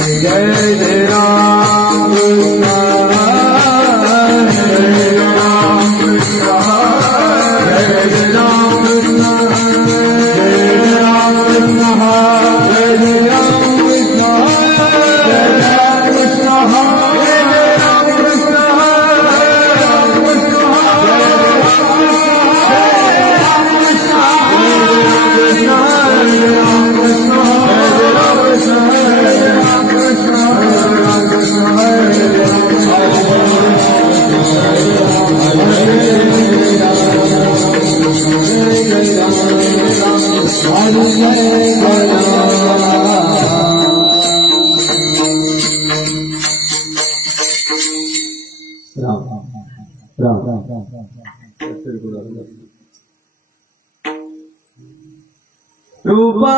Jai Rupa